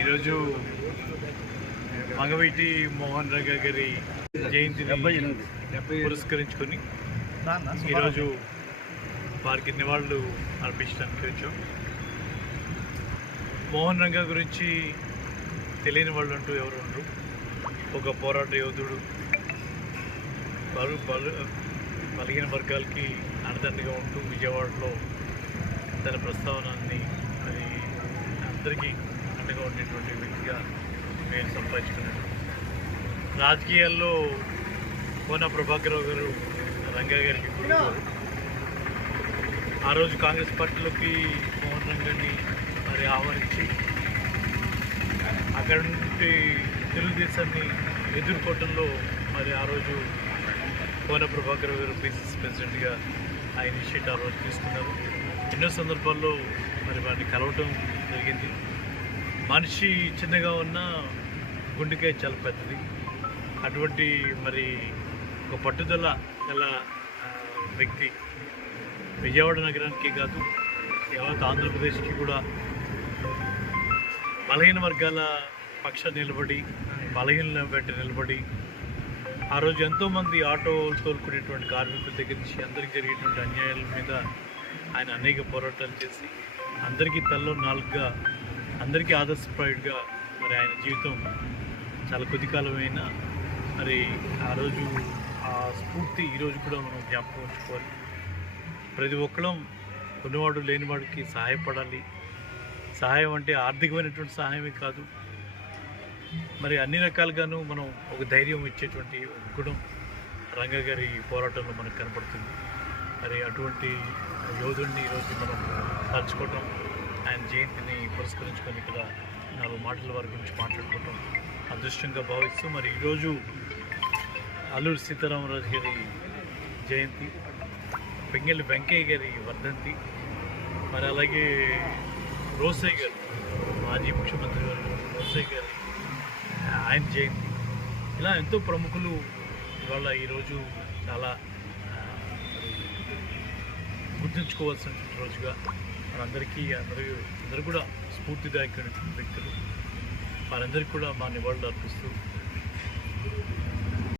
ఈరోజు మంగవీటి మోహన్ రంగా గారి జయంతిని పురస్కరించుకొని ఈరోజు వారికి నివాళులు అర్పించడానికి వచ్చాం. మోహన్ రంగా గురించి తెలియని వాళ్ళు అంటూ ఎవరు ఉండరు. ఒక పోరాట యోధుడు, బలహీన వర్గాలకి అండదండగా ఉంటూ విజయవాడలో తన ప్రస్తావనని అది అందరికీ అండగా ఉండేటువంటి వ్యక్తిగా నేను సంపాదించుకున్నాను. రాజకీయాల్లో కోన ప్రభాకరరావు గారు రంగా గారికి గురువు. ఆ రోజు కాంగ్రెస్ పార్టీలోకి మోహన్ రంగాన్ని మరి ఆహ్వానించి అక్కడ నుండి తెలుగుదేశాన్ని ఎదుర్కోవటంలో మరి ఆ రోజు కోన ప్రభాకరరావు గారు పిసిసి ప్రెసిడెంట్గా ఆ ఇనిషియేటివ్ ఆ రోజు తీసుకున్నారు. ఎన్నో సందర్భాల్లో మరి వారిని కలవటం జరిగింది. మనిషి చిన్నగా ఉన్న గుండెకాయ చాలా పెద్దది. అటువంటి మరి ఒక పట్టుదల గల వ్యక్తి విజయవాడ నగరానికి కాదు, యావత్ ఆంధ్రప్రదేశ్కి కూడా బలహీన వర్గాల పక్షాన నిలబడి, బలహీన వెంట నిలబడి ఆ రోజు ఎంతోమంది ఆటో తోలుకునేటువంటి కార్మికుల దగ్గర నుంచి అందరికీ జరిగేటువంటి అన్యాయాల మీద ఆయన అనేక పోరాటాలు చేసి అందరికీ తల్లో నాలుగుగా, అందరికీ ఆదర్శప్రాయుడిగా మరి ఆయన జీవితం చాలా కొద్ది కాలమైనా మరి ఆ రోజు ఆ స్ఫూర్తి ఈరోజు కూడా మనం జ్ఞాపకం ఉంచుకోవాలి. ప్రతి ఒక్కరం ఉన్నవాడు లేనివాడికి సహాయపడాలి. సహాయం అంటే ఆర్థికమైనటువంటి సహాయమే కాదు, మరి అన్ని రకాలుగాను మనం ఒక ధైర్యం ఇచ్చేటువంటి గుణం రంగా గారి పోరాటంలో మనకు కనపడుతుంది. మరి అటువంటి యోధుడిని ఈరోజు మనం తలుచుకోవటం, ఆయన జయంతిని పురస్కరించుకొని ఇక్కడ 4 మాటల వారి గురించి మాట్లాడుకోవటం అదృష్టంగా భావిస్తూ, మరి ఈరోజు అల్లూరి సీతారామరాజు గారి జయంతి, పెంగెల్లి వెంకయ్య గారి వర్ధంతి, మరి అలాగే రోసయ్య గారు మాజీ ముఖ్యమంత్రి గారు రోసయ్య గారి ఆయన జయంతి, ఇలా ఎంతో ప్రముఖులు ఇవాళ ఈరోజు చాలా గుర్తుంచుకోవాల్సిన రోజుగా మనందరికీ అందరూ కూడా స్ఫూర్తిదాయకమైనటువంటి వ్యక్తులు, వారందరికీ కూడా మా నివాళులు అర్పిస్తూ